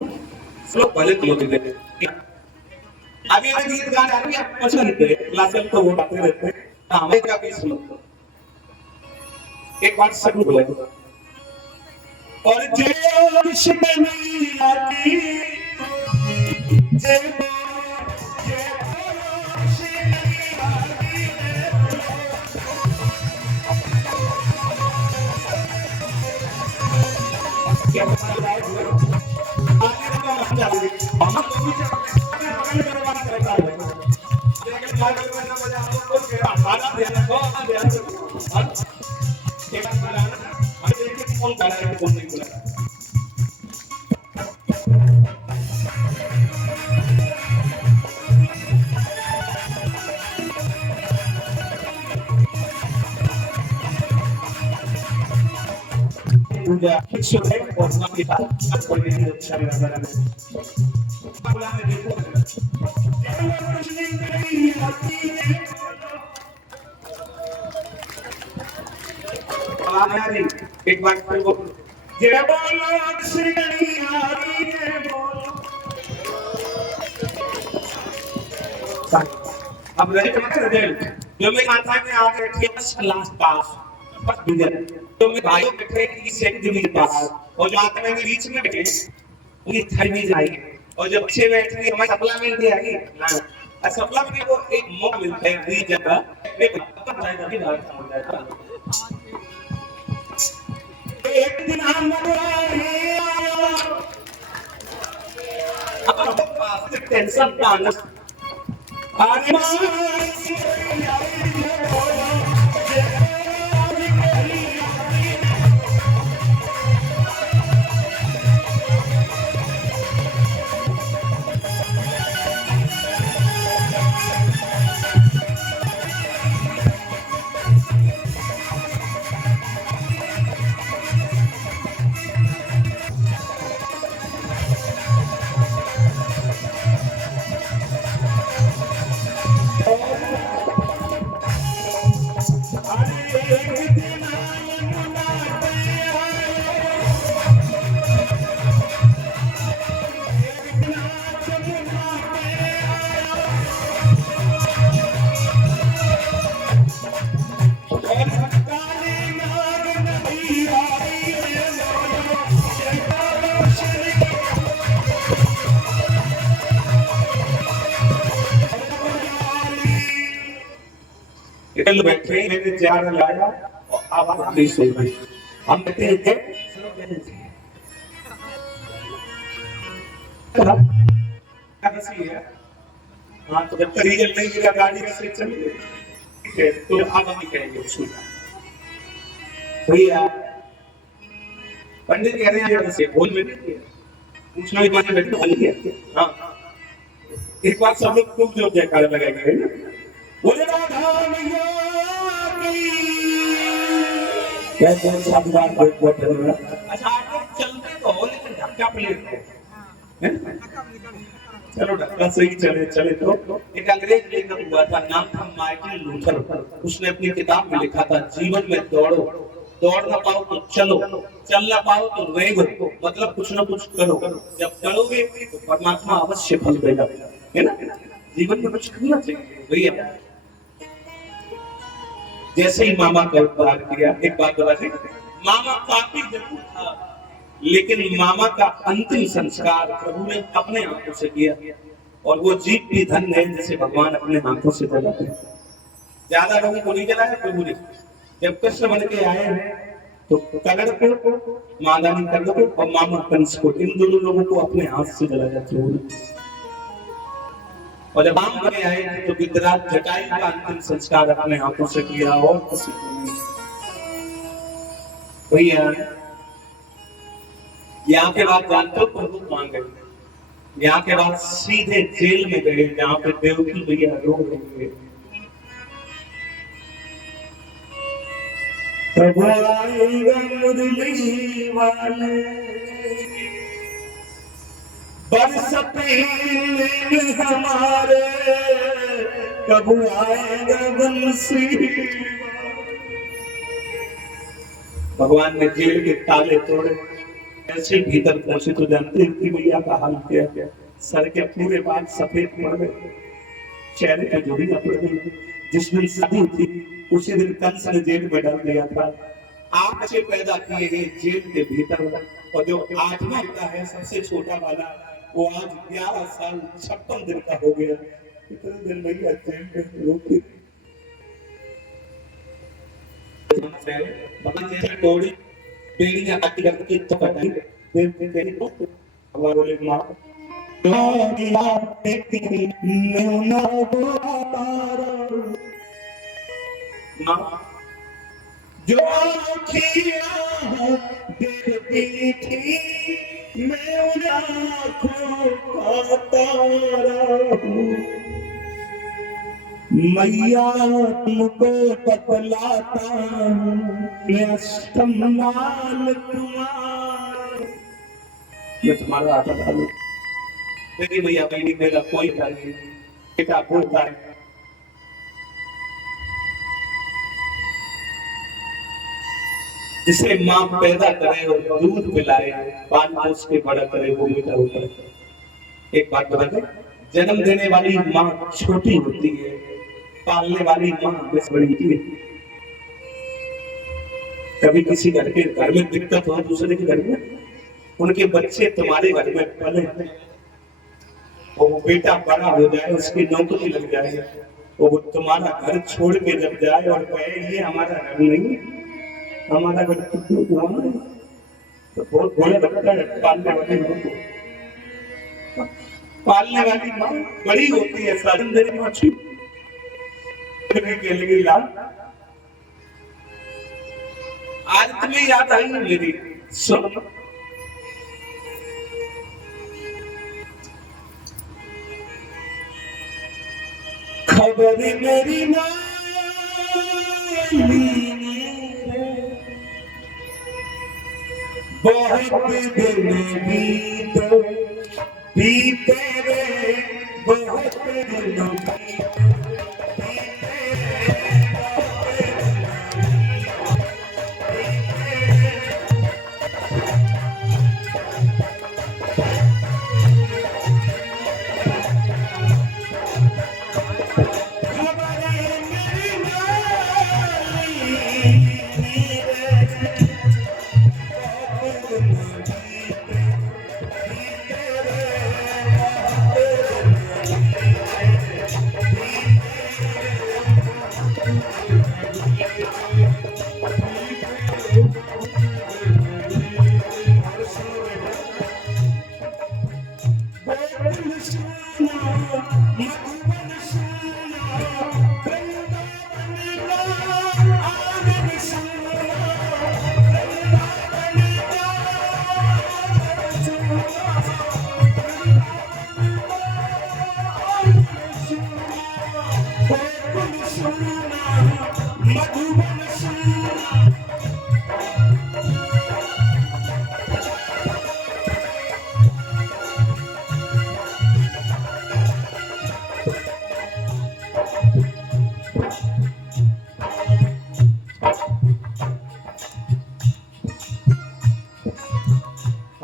श्लोक पहले क्लोज देते अभी मैं गीत गा रहा हूँ या पसंद है क्लासिकल तो वो गाते रहते हैं हमें क्या भी सुनो एक बात सब बोले और जे कृष्ण नहीं आती जे क्या मजा आएगा आगे का मजा आएगा हम लोग भी बगल करवाना करता है लेकिन मार्ग में ना मजा आपको क्या खाना देना को देना एक बात बुलाना हम देखिए कौन कर रहा है कौन नहीं बुला रहा पूजा शिक्षक है और उनके साथ कोई भी अच्छा नहीं रहा है बुलाने देखो एक बार फिर वो जय बोलो श्री हरि जय बोलो अब रहे थे रिजल्ट जो मैं मानता है आगे ठीक लास्ट पास बस बिगड़ तो मैं भाइयों बैठे की सेकंड डिवीजन पास और जो आते में बीच में बैठे उनकी थर्ड डिवीजन आई और जब पीछे बैठे हमारी सप्लीमेंट भी आई ना सप्लीमेंट को एक मौका मिलता है दी जगह एक पता जाएगा कि बाहर हो जाएगा एक दिन हम अब पास टेंशन का आनंद आगे इधर बैठे मैंने जार लाया और आवाज भी सुन रही हम कहते हैं कैसी है हाँ तो जब तक रिजल्ट नहीं मिला गाड़ी कैसे चलेगी ठीक है तो अब हम कहेंगे सुना भैया पंडित कह रहे हैं जैसे बोल में नहीं पूछना ही माने बैठे वाली है हाँ एक बार सब लोग खूब जोर जयकार लगाएंगे बोले राधा मैया क्या कौन सा बात बहुत है अच्छा आप लोग चलते तो हो लेकिन धक्का प्लेट हो चलो धक्का सही चले चले तो एक अंग्रेज लेखक हुआ था नाम था मार्टिन लूथर उसने अपनी किताब में लिखा था जीवन में दौड़ो दौड़ ना पाओ तो चलो चल ना पाओ तो रेगो मतलब कुछ ना कुछ करो जब करोगे तो परमात्मा अवश्य फल देगा है ना जीवन में कुछ करना चाहिए भैया जैसे ही मामा का उद्धार किया एक बात बता दें मामा पापी जरूर था लेकिन मामा का अंतिम संस्कार प्रभु ने अपने हाथों से किया और वो जीव भी धन है जिसे भगवान अपने हाथों से जलाते हैं ज्यादा लोगों को नहीं जलाया प्रभु ने जब कृष्ण बन के आए हैं तो कगड़ को मादानी कगड़ को और मामा कंस को इन दोनों लोगों को अपने हाथ से जलाया प्रभु ने और जब राम बने आए तो विदराज जटायु का अंतिम संस्कार अपने हाथों से किया और किसी को नहीं भैया यहाँ के बाद जानते हो प्रभु कहाँ गए यहाँ के बाद सीधे जेल में गए जहाँ पे देवकी भैया रो रहे प्रभु आएगा मुरली वाले बरसते हमारे कब आएगा बंसी भगवान ने जेल के ताले तोड़े ऐसे ही भीतर पहुंचे तो जानते हैं कि भैया का हाल क्या है। सर के पूरे बाल सफेद पड़ गए, चेहरे पे झुर्रियां पड़ गई। जिस दिन शादी थी उसी दिन कंस ने जेल में डाल दिया था। आप बच्चे पैदा किए हैं जेल के भीतर, और जो आठवां होता है सबसे छोटा वाला, वो आज 11 साल 56 दिन का हो गया। इतने दिन भैया जेल में रोके जैसे टोड़ी बेड़ियां काटी करके तो कटाई तेरी तो बोले माँ जो देखती थी मैं उन आँखों का तारा हूँ। मैया तुमको बतलाता हूँ मैं अष्टमाल तुम्हारा, मैं तुम्हारा आता था। मेरी मैया बेटी मेरा कोई नहीं, बेटा बोलता है जिसे माँ पैदा करे और दूध पिलाए, पाल पोस के बड़ा करे, वो बेटा होता है। एक बात बता, जन्म देने वाली माँ छोटी होती है, पालने वाली माँ बस बड़ी होती है। कभी किसी घर में दिक्कत हो दूसरे के घर में, उनके बच्चे तुम्हारे घर में पले, वो बेटा बड़ा हो जाए, उसकी नौकरी लग जाए, वो तुम्हारा घर छोड़ के जब जाए और कहे ये हमारा घर नहीं, हमारा घर कितनी पुराना है, तो बहुत बुरा लगता है। पालने वाली माँ को, पालने वाली माँ बड़ी होती है, साधन देने माँ अच्छी के लिए लाल। आज तुम्हें याद आई मेरी, सुन खबर मेरी माँ बहुत दिन बीते रे, बहुत दिन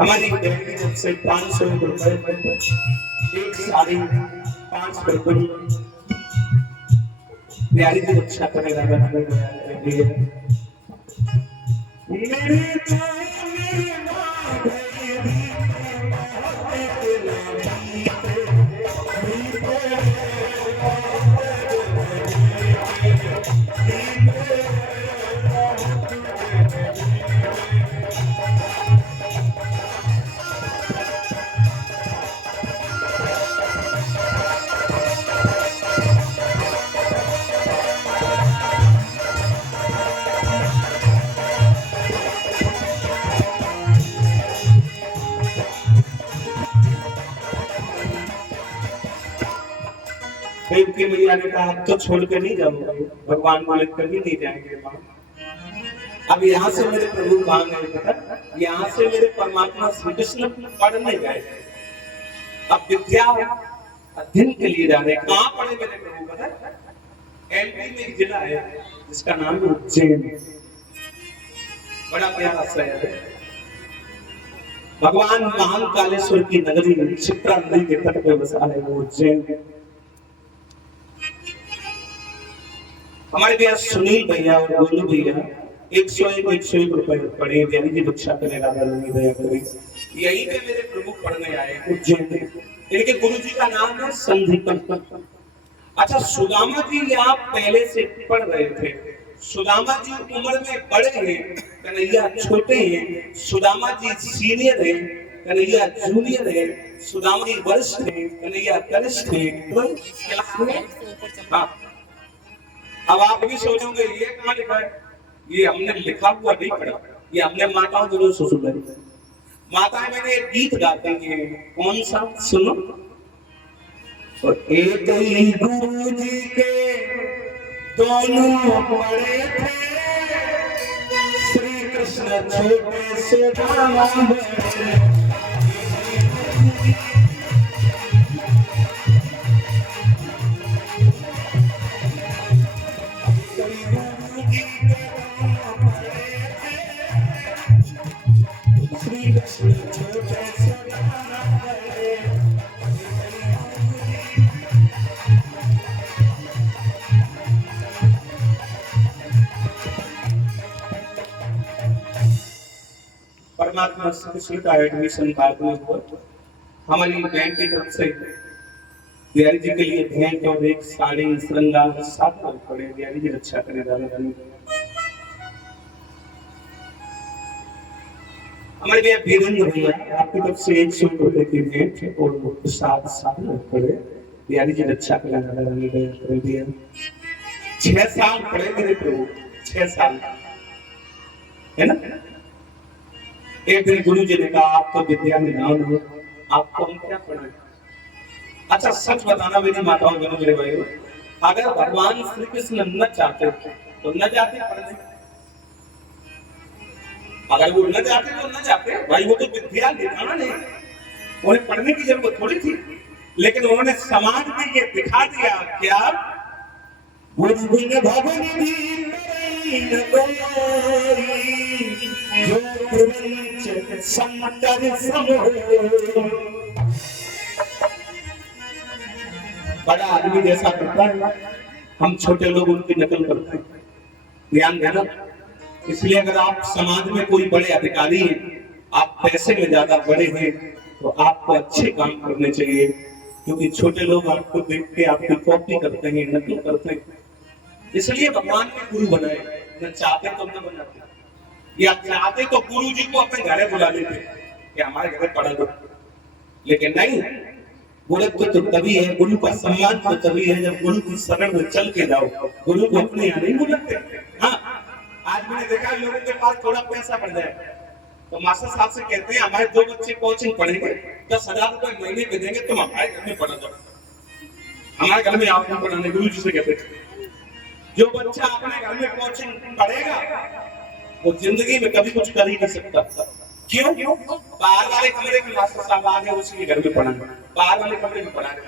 हमारी डेली जब से 500 रुपए एक साड़ी 5 रुपए प्यारी की रक्षा करेगा देवकी मैया ने कहा तो छोड़ के नहीं जाऊंगा, भगवान मालिक कभी नहीं जाएंगे। अब यहाँ से मेरे प्रभु कहाँ गए पता, यहाँ से मेरे परमात्मा श्री कृष्ण पढ़ने गए। अब विद्या अध्ययन के लिए जाने कहाँ पढ़े मेरे प्रभु पता, एमपी में एक जिला है जिसका नाम है उज्जैन, बड़ा प्यारा शहर है। भगवान महाकालेश्वर की नगरी क्षिप्रा नदी के तट पे बसा है वो उज्जैन। हमारे भैया सुनील भैया और गोलू भैया 101 रुपए पड़े देवी जी भिक्षा करने राधा रानी दया करे। यहीं पे मेरे प्रमुख पढ़ने आए उज्जैन में। इनके गुरु जी का नाम है संदीपन। अच्छा, सुदामा जी यहाँ पहले से पढ़ रहे थे। सुदामा जी उम्र में बड़े हैं, कन्हैया छोटे हैं। सुदामा जी सीनियर हैं, कन्हैया जूनियर है। सुदामा जी वरिष्ठ हैं, कन्हैया कनिष्ठ हैं। हाँ, अब आप भी सोचोगे ये कहाँ लिखा है? ये हमने लिखा हुआ नहीं पढ़ा, ये हमने माताओं को रोज सुना। माताएं मैंने एक गीत गाते हैं, कौन सा सुनो? और एक ही गुरु जी के दोनों बड़े थे, श्री कृष्ण छोटे से बड़े। परमात्मा कृष्ण का एडमिशन बाद में हुआ। हमारी बैंक की तरफ से बिहारी जी के लिए भेंट और एक साड़ी श्रृंगार 7 पड़े। बिहारी जी रक्षा करने वाले हमारे भैया वीरेंद्र भैया आपकी तरफ से 100 रुपए की भेंट और 7 पड़े। बिहारी जी रक्षा करने वाले भैया 6 साल पड़े मेरे प्रभु, 6 साल है ना। एक दिन गुरु जी ने कहा आप तो विद्या निधान हो, आपको हम क्या पढ़ाएं? अच्छा सच बताना मेरी माताओं बहनों मेरे भाइयों, अगर भगवान श्री कृष्ण न चाहते तो न जाते पढ़ने। अगर वो न जाते तो न जाते भाई, वो तो विद्या निधान है, उन्हें पढ़ने की जरूरत थोड़ी थी। लेकिन उन्होंने समाज में ये दिखा दिया क्या बड़ा आदमी जैसा करता है, हम छोटे लोग उनकी नकल करते हैं। ध्यान देना। इसलिए अगर आप समाज में कोई बड़े अधिकारी हैं, आप पैसे में ज्यादा बड़े हैं, तो आपको अच्छे काम करने चाहिए, क्योंकि छोटे लोग आपको देख के आपकी कॉपी करते हैं, नकल करते हैं। इसलिए भगवान ने गुरु बनाए, न चाहते तो न बनाते, या चाहते तो गुरु जी को अपने घरे बुला लेते कि हमारे घर पढ़ा दो। लेकिन नहीं, गुरुत्व तो तभी है, गुरु का सम्मान तो तभी है जब गुरु की शरण में चल के जाओ। गुरु को अपने यहाँ नहीं बुलाते। हाँ, आज मैंने देखा लोगों के पास थोड़ा पैसा बढ़ जाए तो मास्टर साहब से कहते हैं हमारे 2 बच्चे कोचिंग पढ़ेंगे, 10,000 रुपए महीने पे देंगे, तुम हमारे घर में पढ़ा दो, हमारे घर में आप पढ़ाने। गुरु जी से कहते थे जो बच्चा अपने घर में कोचिंग पढ़ेगा वो जिंदगी में कभी कुछ कर ही नहीं सकता। क्यों? बाहर वाले कमरे में मास्टर साहब आ गए, उसी के घर में पढ़ाना, बाहर वाले कमरे में पढ़ाना।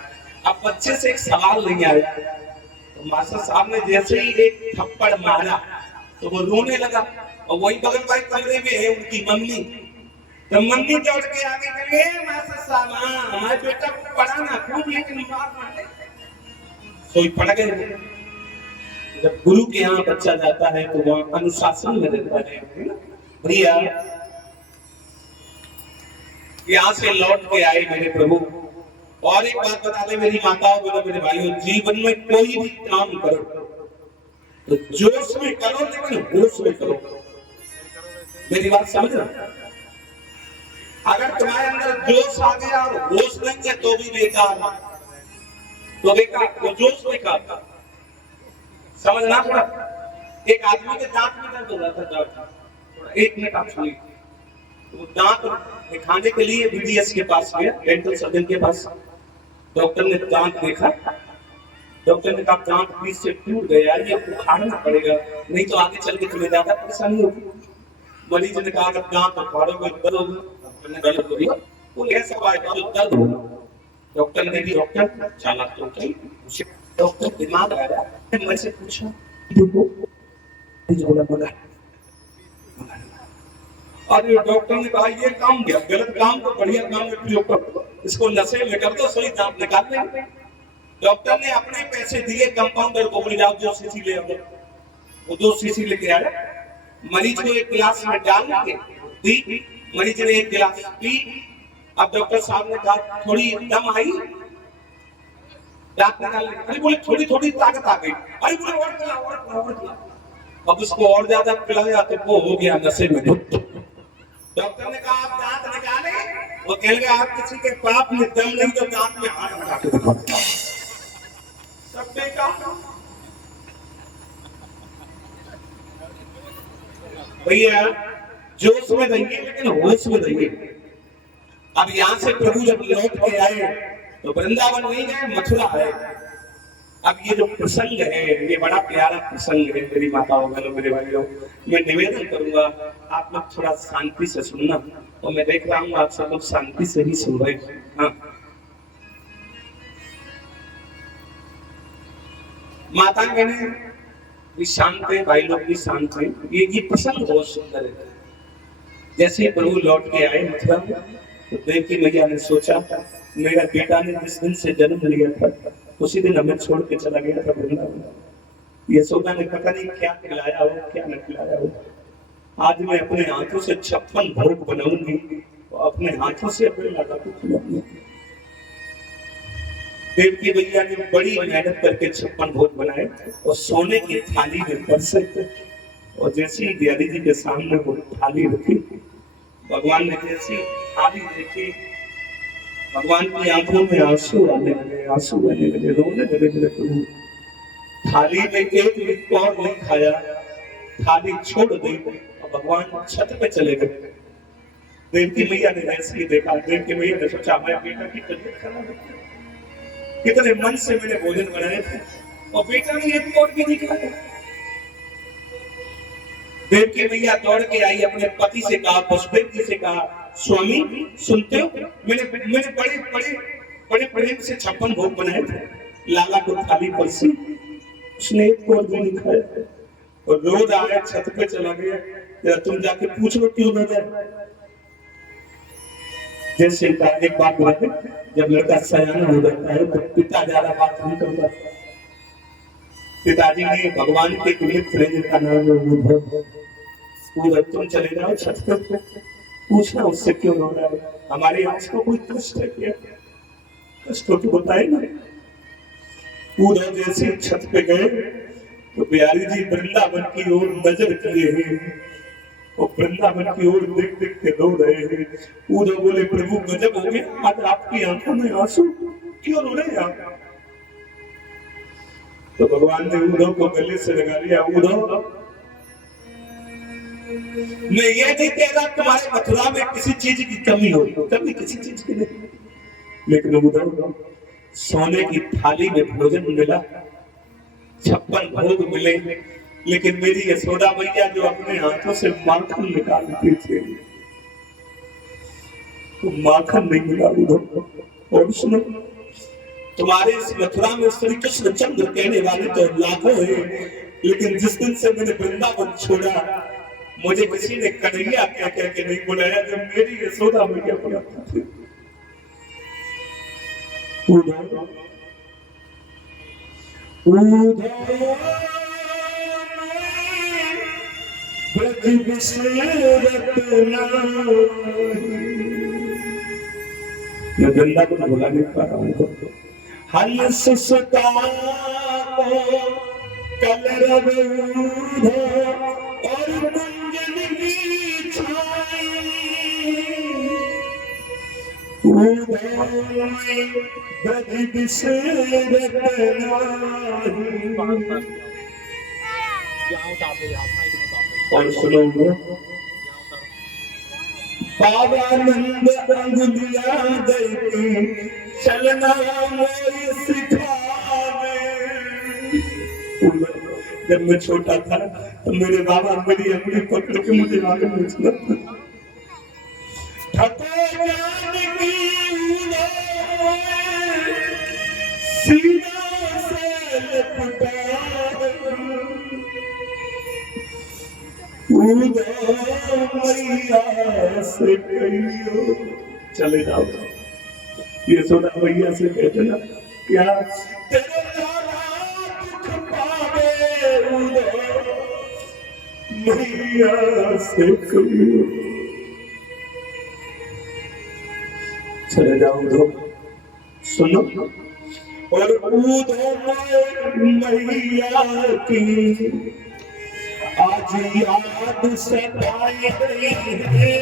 अब बच्चे से एक सवाल नहीं आया तो मास्टर साहब ने जैसे ही एक थप्पड़ मारा तो वो रोने लगा, और वही बगल वाले कमरे में है उनकी मम्मी। तो मम्मी दौड़ के आगे कहे मास्टर साहब हमारे बेटा को पढ़ाना खूब, लेकिन मार मारे। सोई पढ़ गए। जब गुरु के यहाँ बच्चा जाता है तो वह अनुशासन में रहता है। भैया यहाँ से लौट के आए मेरे प्रभु। और एक बात बता दे मेरी माताओं को, मेरे भाइयों, जीवन में कोई भी काम करो तो जोश में करो, लेकिन होश में करो। मेरी बात समझ रहे? अगर तुम्हारे अंदर जोश आ गया और होश नहीं है तो भी बेकार, तो बेकार, वो जोश बेकार। समझना पड़ा। एक आदमी के दांत में दर्द हो रहा था, एक मिनट आप सुनिए। तो दांत दिखाने के लिए बीडीएस के पास गया, डेंटल सर्जन के पास। डॉक्टर ने दांत देखा, डॉक्टर ने कहा दांत बीच से टूट गया, ये उखाड़ना पड़ेगा, नहीं तो आगे चल के तुम्हें ज्यादा परेशानी होगी। मरीज ने कहा दांत उखाड़ोगे दर्द होगा, डॉक्टर ने गलत बोला, वो ऐसा दर्द होगा। डॉक्टर ने भी डॉक्टर चालाक तो चाहिए, डॉक्टर दिमाग आया, मैं से पूछा और ये डॉक्टर ने कहा ये काम गया गलत काम को बढ़िया काम में प्रयोग करो, इसको नशे में कर दो, सही दांत निकाल लेंगे। डॉक्टर ने अपने पैसे दिए, कंपाउंडर को बोले जाओ 2 शीशी ले आओ। वो 2 शीशी लेके आया, मरीज को एक गिलास में डाल के दी, मरीज ने एक गिलास पी। अब डॉक्टर साहब ने कहा थोड़ी दम आई, दांत निकाल ले। अरे बोले थोड़ी थोड़ी ताकत आ गई। अरे बोले और पिला और पिला और पिला। अब उसको और ज्यादा पिलाया तो वो हो गया नशे में धुत। डॉक्टर ने कहा आप दांत निकाले, वो कह गया आप किसी के पाप में दम नहीं तो दांत में हाथ लगा के दिखाओ। सबने कहा भैया जोश में रहिए लेकिन होश में रहिए। अब यहाँ से प्रभु जब लौट के आए तो वृंदावन नहीं गए, मथुरा आए। अब ये जो प्रसंग है ये बड़ा प्यारा प्रसंग है मेरी माताओं बहनों मेरे भाइयों। मैं निवेदन करूंगा आप लोग थोड़ा शांति से सुनना, और मैं देख रहा हूँ आप सब लोग शांति से ही सुन रहे हैं। हाँ, माता बहने भी शांत है, भाई लोग भी शांत है। ये प्रसंग बहुत सुंदर है। जैसे ही प्रभु लौट के आए मथुरा में तो देवकी मैया ने सोचा मेरा बेटा ने जिस दिन से जन्म लिया था उसी दिन हमें छोड़ के चला गया था वृंदावन। यशोदा ने पता नहीं क्या खिलाया हो क्या न खिलाया हो। आज मैं अपने हाथों से 56 भोग बनाऊंगी और अपने हाथों से अपने लाला को खिलाऊंगी। देवकी मैया ने बड़ी मेहनत करके 56 भोग बनाए और सोने की थाली में परसे, और जैसी दयाली जी के सामने वो थाली रखी, भगवान ने जैसी थाली देखी भगवान की आंखों में आंसू आने लगे, आंसू आने लगे, रोने लगे प्रभु। थाली में एक और नहीं खाया, थाली छोड़ दी और भगवान छत पे चले गए। देवकी मैया ने ऐसे ही देखा, देवकी मैया ने सोचा मैं बेटा की तबीयत खराब है, कितने मन से मैंने भोजन बनाए थे और बेटा ने एक और भी नहीं खाया। देवकी मैया दौड़ के आई, अपने पति से कहा, पुष्पेंद्र जी से कहा, स्वामी सुनते हो मैंने बड़े बड़े बड़े प्रेम से 56 भोग बनाए थे, लाला को थाली पर से उसने एक और भी नहीं खाया और रोज आया छत पे चला गया। तुम जाके पूछ लो क्यों न जाए। जैसे एक बात है, जब लड़का सयाना हो जाता है तो पिता ज्यादा बात नहीं करता। पिताजी ने भगवान के मित्र जिनका नाम है उद्धव, तुम चले जाओ छत पे, पूछना उससे क्यों रो रहा है, हमारे यहाँ को कोई कष्ट है क्या, कष्ट तो बताए ना। उद्धव जैसे छत पे गए तो बिहारी जी वृंदावन की ओर नजर किए हैं और वृंदावन की ओर देख देख के रो रहे हैं। उद्धव बोले प्रभु गजब हो गया, आज आपकी आंखों में आंसू, क्यों रो रहे हैं आप। तो भगवान ने उद्धव को गले से लगा लिया, उद्धव मैं ये नहीं कह रहा तुम्हारे मथुरा में किसी चीज की कमी हो, कभी किसी चीज की नहीं, लेकिन उद्धव सोने की थाली में भोजन मिला, 56 भोग मिले, लेकिन मेरी यशोदा मैया जो अपने हाथों से माखन निकालती थी तो माखन नहीं मिला उद्धव। और सुनो, तुम्हारे इस मथुरा में श्री कृष्ण चंद्र कहने वाले तो लाखों हैं, लेकिन जिस दिन से मैंने वृंदावन छोड़ा मुझे किसी ने कन्हैया क्या कह के नहीं बुलाया, जब मेरी यशोदा मैया बुलाती थी। मैं गंदा को बुला नहीं पा रहा हूँ। हंस सुता कलरव और कुंजन की छाई, ब्रज बिसरत और सुनो बाबानंद अंगुलिया देके चलना मोरी सिखावे। जब मैं छोटा था तो मेरे बाबा मेरी अंगुली पकड़ के मुझे आगे पूछना सीधा से लपटा मैया से कहियो। चले जाओ। यशोदा मैया से कहते ना क्या तेरे दुख पावे मैया से कहियो। चले जाओ तो सुनो और उधो मैया की आज याद सताई गई है।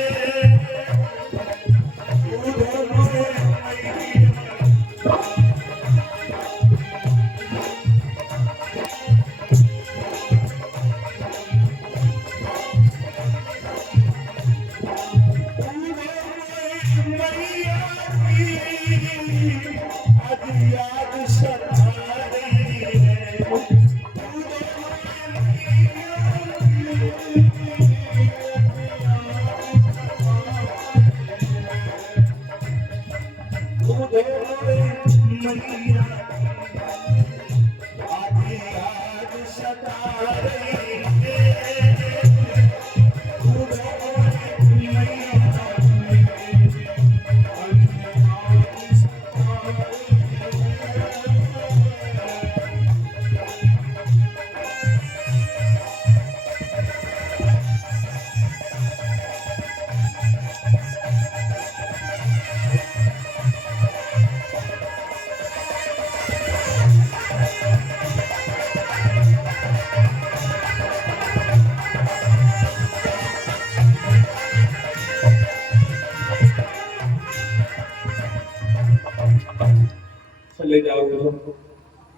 चले जाओ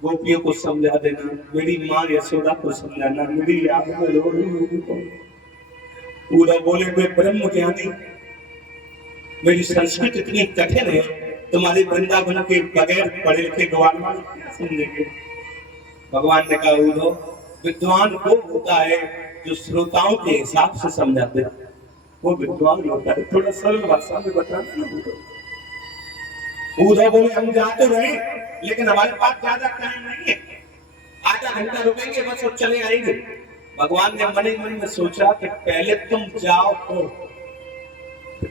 गोपियों को समझा देना, मेरी माँ यशोदा को समझाना, मेरी याद में रो रही हूँ। पूरा बोले मैं ब्रह्म ज्ञानी, मेरी संस्कृत इतनी कठिन है, तुम्हारे वृंदावन के बगैर पढ़े लिखे गवार क्या समझेंगे। भगवान ने कहा उधो विद्वान वो होता है जो श्रोताओं के हिसाब से समझाते हैं, वो विद्वान होता है। थोड़ा सरल भाषा में बताना ना उधो बोले हम जाते रहे लेकिन हमारे पास ज्यादा टाइम नहीं है, आधा घंटा रुकेंगे बस और चले आएंगे। भगवान ने मन ही मन में सोचा कि पहले तुम जाओ तो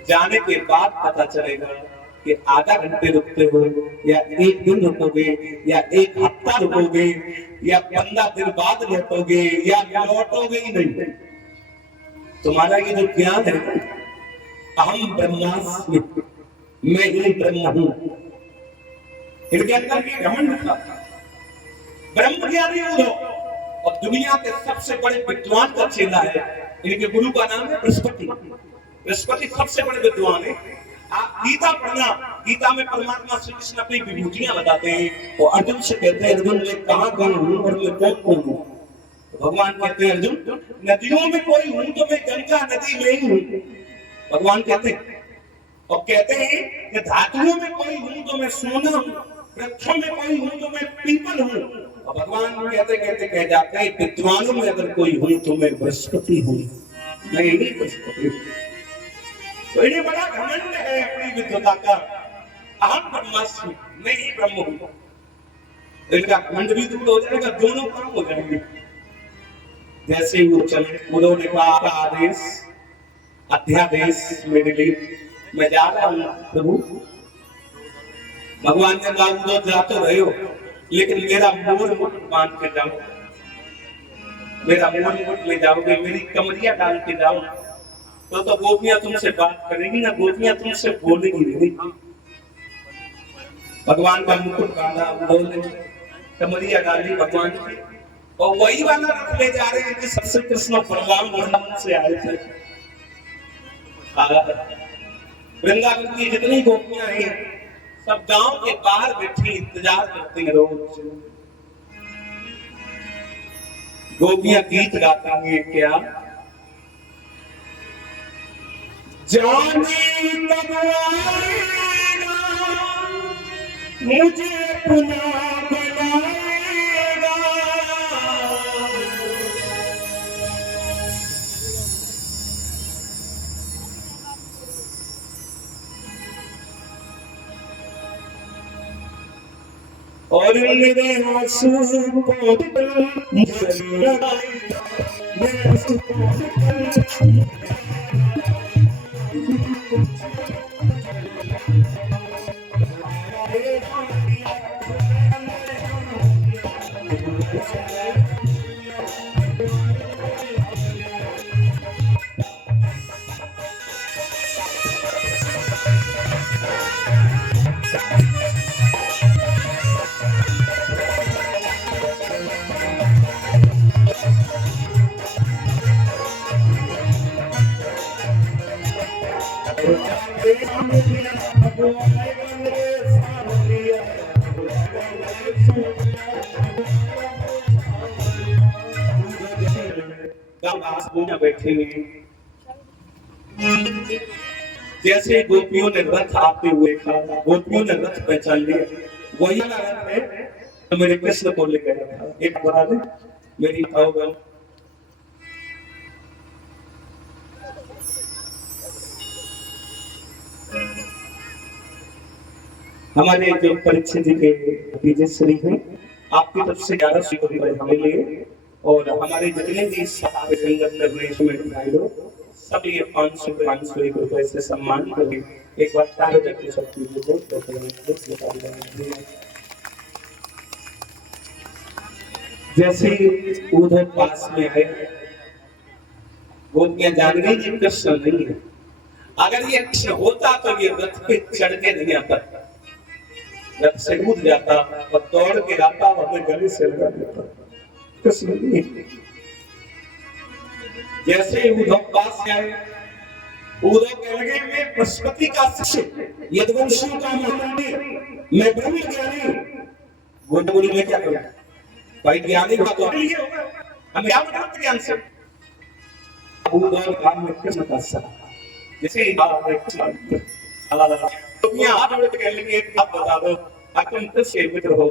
जाने के बाद पता चलेगा कि आधा घंटे रुकते हो या एक दिन रुकोगे या एक हफ्ता रुकोगे या 15 दिन बाद लौटोगे या लौटोगे ही नहीं। तुम्हारा ये जो ज्ञान है अहम ब्रह्मास्मि, मैं ही ब्रह्म हूं, इनके अंदर ये घमंड था। ब्रह्म ज्ञानी हो और दुनिया के सबसे बड़े विद्वान का चेला है, इनके गुरु का नाम है बृहस्पति। बृहस्पति सबसे बड़े विद्वान है। आप गीता पढ़ना, गीता में परमात्मा श्री कृष्ण अपनी विभूतियां लगाते हैं और अर्जुन से कहते हैं अर्जुन मैं कहां गया हूं और मैं कौन हूं। भगवान कहते हैं अर्जुन नदियों में कोई हूं तो मैं गंगा नदी में ही हूं, भगवान कहते हैं। और कहते हैं कि धातुओं में कोई हूं तो मैं सोना हूं, वृक्षों में कोई हूं तो मैं पीपल हूं। और भगवान कहते कहते कह जाते हैं विद्वानों में अगर कोई हूं तो मैं बृहस्पति हूं, मैं ही बृहस्पति हूं। तो ये बड़ा घमंड है अपनी विद्वता का, अहम ब्रह्मास्मि, मैं ही ब्रह्म हूं। इनका घमंड भी दूर हो जाएगा, दोनों काम हो जाएंगे। जैसे ही वो चले उन्होंने कहा आदेश अध्यादेश मेरे लिए, मैं जा रहा हूं प्रभु। भगवान ने कहा उधर जा तो रहे हो लेकिन मेरा मोर मुकुट बांध के जाओ, मेरा मोर मुकुट ले जाओगे, मेरी कमरिया डाल के जाओ तो गोपियां तुमसे बात करेंगी ना, गोपियां तुमसे बोलेंगी नहीं। भगवान का मुकुट बांधा, बोले कमरिया डाली भगवान की, और वही वाला रथ ले जा रहे हैं कि सबसे कृष्ण प्रहलाद वृंदावन से आए थे। वृंदावन की जितनी गोपियां हैं सब गांव के बाहर बैठी इंतजार करती हैं रोज। गोपियां गीत गाती हैं क्या, जाने कब आएगा मुझे अपना बनाएगा। और मेरे आंसू को बैठे हुए जैसे गोपियों ने रथ आते हुए कहा, गोपियों ने रथ पहचान लिया, वही रथ है तो मेरे कृष्ण को लेकर था। एक बड़ा ने मेरी पाओ हमारे जो परीक्षित जी के विजय श्री हैं, आपकी तरफ से 1100 रुपए हमें लिए और हमारे जितने भी संगत करने इसमें भाई लोग सब ये 501 रुपए से सम्मान करें। एक बार तारे करके सब चीजों को जैसे उधर पास में है वो क्या जान गई ये कृष्ण नहीं है। अगर ये कृष्ण होता तो ये रथ पे चढ़ के नहीं आता, रथ से कूद जाता और दौड़ के आता और अपने गले से लगा देता। कृष्ण नहीं। जैसे उद्धव पास आए, उद्धव कहने लगे मैं बृहस्पति का शिष्य, यदुवंशियों का मंदिर, मैं ब्रह्म ज्ञानी। वो बोली मैं क्या करूं भाई, ज्ञानी बात हो रही है, हम क्या मतलब ज्ञान से। उद्धव काम में कृष्ण का साथ जैसे बात है अल्लाह तो यहाँ आप लोग कहने लगे आप बता दो तुम किसके मित्र हो।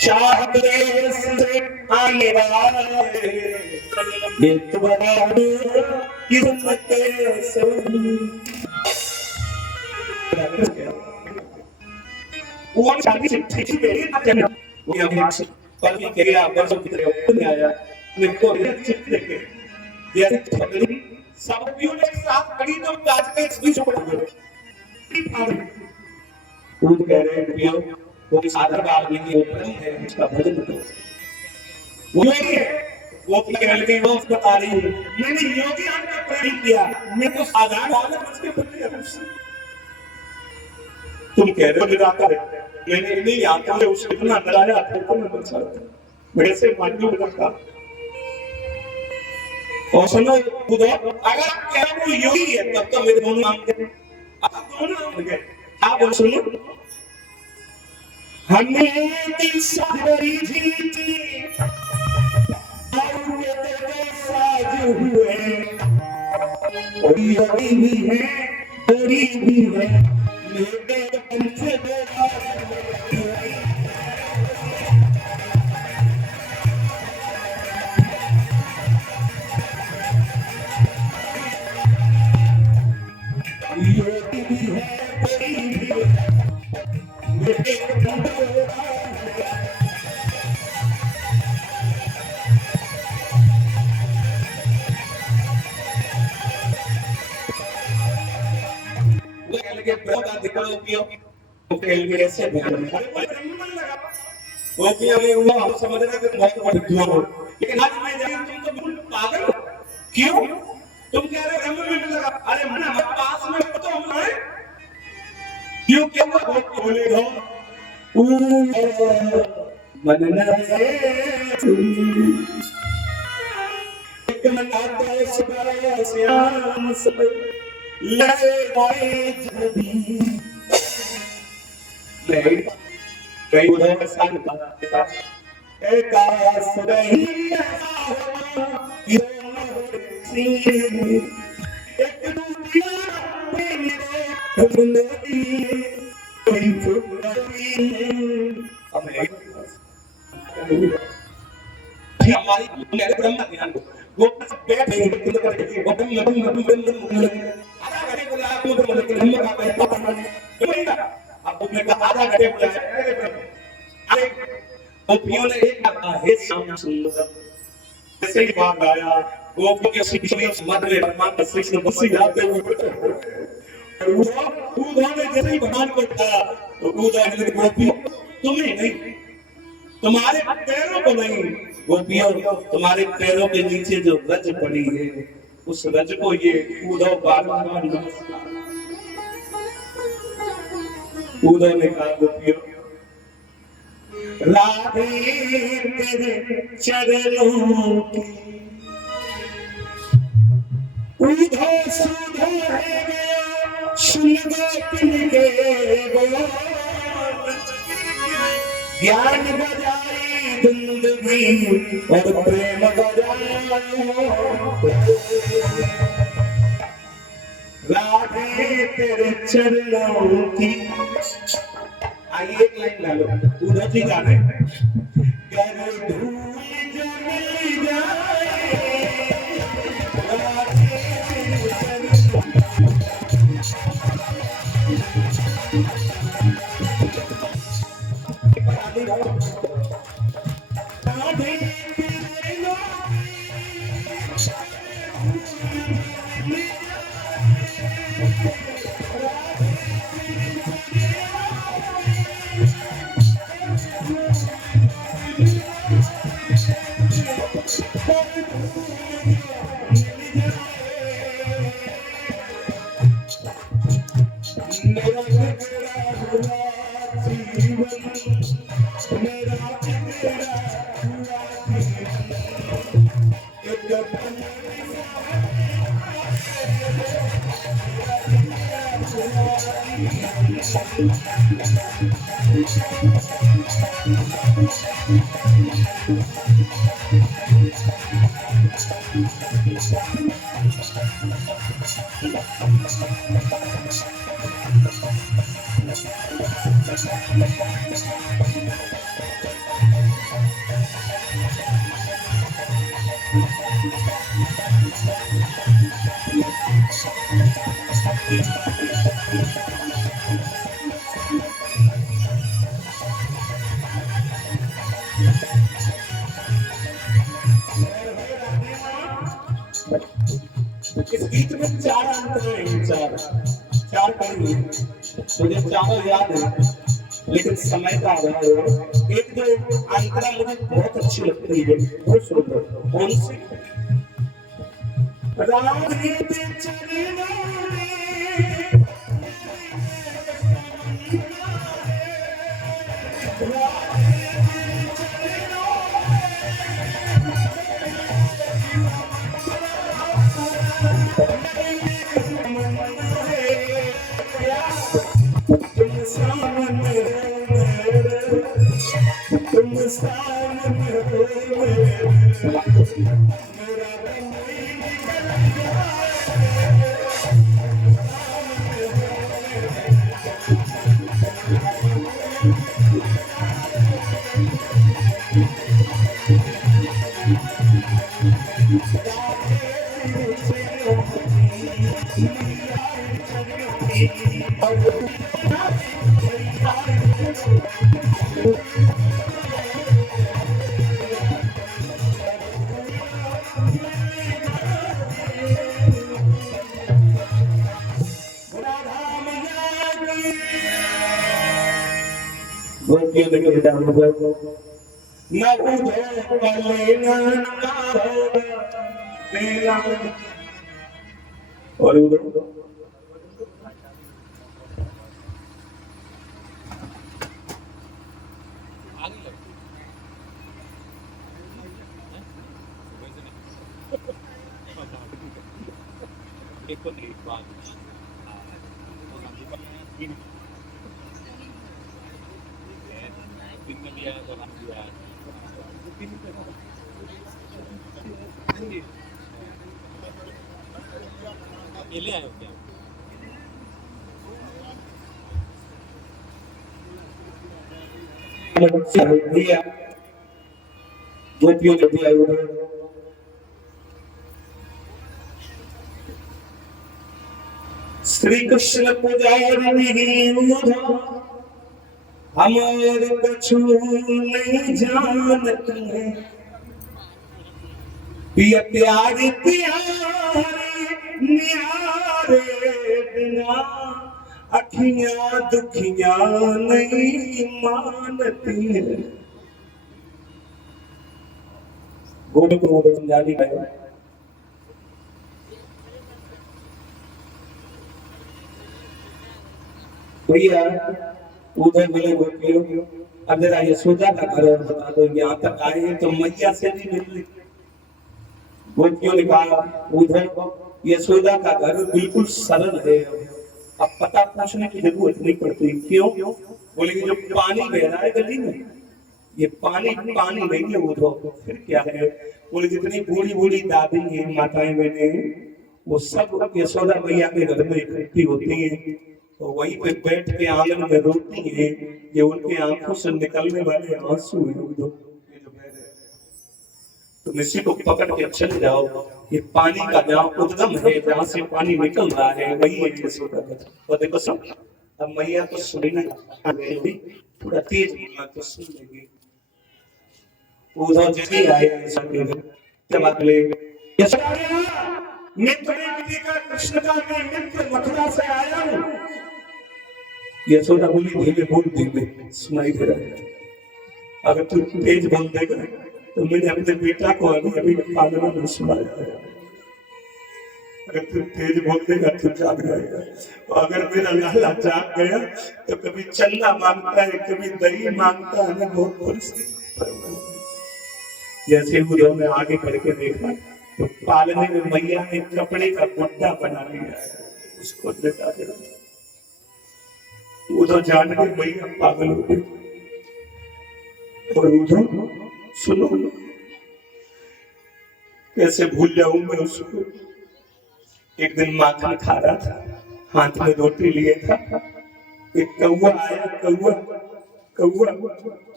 शाहद देश से आने वाले ये तुम्हारा किस्मत से वो शादी से ठीक मेरी ना जाना वो यहाँ पर भी क्या वर्षों की तरह नहीं आया मेरे को चिट लेके ये पगड़ी सब पियो ने साथ खड़ी तो काज के बीच पड़ गए। वो कह रहे हैं पियो वो साधर का आदमी की ऊपर है उसका भजन करो। वो नहीं है वो कह रहे हैं वो उसको आ रही है मैंने योगी आने का प्रयास किया मैं तो साधारण आदमी बच के बदले तुम कह रहे हो निराकर है मैंने नहीं आता है उसको इतना डराया आपको तो मैं बचा मेरे से मान्य बता और सुनो उधर अगर आप कह रहे हो योगी है तब तो मेरे दोनों नाम के आप दोनों नाम के आप बोल सुनो हमें दिल सारी जीती और तेरे साज हुए और योगी भी है गोरी भी है मेरे पंच समझ रहे लेकिन आज मैं तुम तो बिल्कुल पागल हो। क्यों तुम कह रहे ब्रह्म में लगा अरे मन पास में तो हम है क्यों क्यों बोले हो मन न एक मनाते सुबह श्याम सब ले गए जबी कई उधर साथ एक आस रही एक दुनिया में कोई फुकरी हमारी मेरे ब्रह्म ज्ञान को वो बैठ गए वो आधा घंटे बोला आप लोग ब्रह्म का पहला अब मैं कहा आधा घंटे बोला अरे गोपियों ने एक कहा हे श्याम सुंदर ऐसे ही भाग आया गोपी के शिक्षण मत में परमात्मा कृष्ण बसी जाते हुए उधो ने जैसे ही भगवान को कहा तो उधो ने गोपी तुम्हें नहीं तुम्हारे पैरों को नहीं गोपियों तुम्हारे पैरों के नीचे जो रज पड़ी है उस रज को ये उधो बार-बार नमस्कार। उधो ने कहा गोपियों राधे तेरे चरणों की उधो सुधो है गया सुन गोपिन के बोल ज्ञान बजाई जिंदगी और प्रेम बजाया राधे तेरे चरणों की। आइए एक लाइन ला लो उधो जी गा रहे हैं कर धूल जो मिल जाए राधे तेरे चरणों राधे तेरे इस गीत में चार अंतर हैं चार कड़ी मुझे चारों याद है लेकिन समय का अभाव है। एक जो अंतरा मुझे बहुत अच्छी लगती है वो सुन लो कौन सी राधे तेरे चरणों में तुम सामने हो मेरा गोपियों ने कविता अनुभव न उधो पले न मेरा और उधो अकेले आए हो क्या? गोपियों ने दिया श्री कृष्ण पुजारी हमारे कछु नहीं जानत पिया प्यारे प्यारे न्यारे बिना अखियां दुखियां नहीं मानती है। गोड़ को समझानी है। भैया उधर मिले गोपियों, अब जरा यशोदा का घर और बता दो। यहाँ तक आए हैं तो मैया से भी मिल ली। गोपियों ने कहा उधर यशोदा का घर बिल्कुल सरल है, अब पता पूछने की जरूरत नहीं पड़ती। क्यों? बोले कि जो पानी बह रहा है गली में, ये पानी पानी नहीं है उधर, फिर क्या है? बोले जितनी बूढ़ी बूढ़ी दादी हैं, माताएं बहनें, वो सब यशोदा मैया के घर में इकट्ठी होती हैं, तो वहीं पे बैठ के आंगन में रोती हैं। ये उनके आंखों से निकलने वाले आंसू हैं उधर, तुम इसी को पकड़ के चल जाओ। ये पानी का जहाँ उद्गम है, जहाँ से पानी निकल रहा है, वही है यशोदा का। और देखो सब, अब मैया तो सुनना थोड़ा तेज बोलना तो सुन लेगी। उधर जैसे आए क्या बात ले, मैं तुम्हें मिलेगा कृष्ण का, मैं मित्र मथुरा से आया हूँ। यशोदा बोली धीमे बोल, धीमे सुनाई दे रहा है। अगर तू तेज बोल देगा तो मैंने अपने बेटा को अभी अभी पालना में सुनाया है। अगर तू तेज बोल देगा तो जाग जाएगा, और अगर मेरा लाला जाग गया तो कभी चन्ना मांगता है, कभी दही मांगता है, बहुत परिस्थिति। जैसे उधर में आगे बढ़ के देखा तो पालने में मैया ने कपड़े का गुड्डा बना लिया है, उसको लेटा दिया। उधर जान के मैया पागल हो गई। और उधर सुनो, कैसे भूल जाऊं मैं उसको। एक दिन माखन खा रहा था, हाथ में रोटी लिए था, एक कौवा आया, कौवा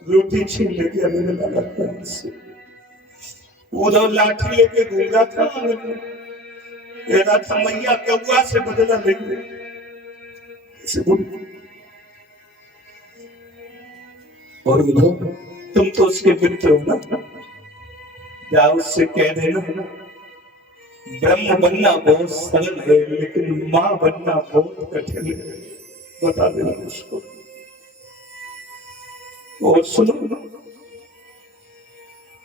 रोटी छीन ले गया मेरे लाला के हाथ से। उधर लाठी लेके घूमा था, कह रहा था मैया कौवा से बदला लेंगे। और उधर तुम तो उसके मित्र हो ना, जाओ उससे कह देना ब्रह्म बनना बहुत सरल है, लेकिन मां बनना बहुत कठिन है, बता देना उसको। और सुनो,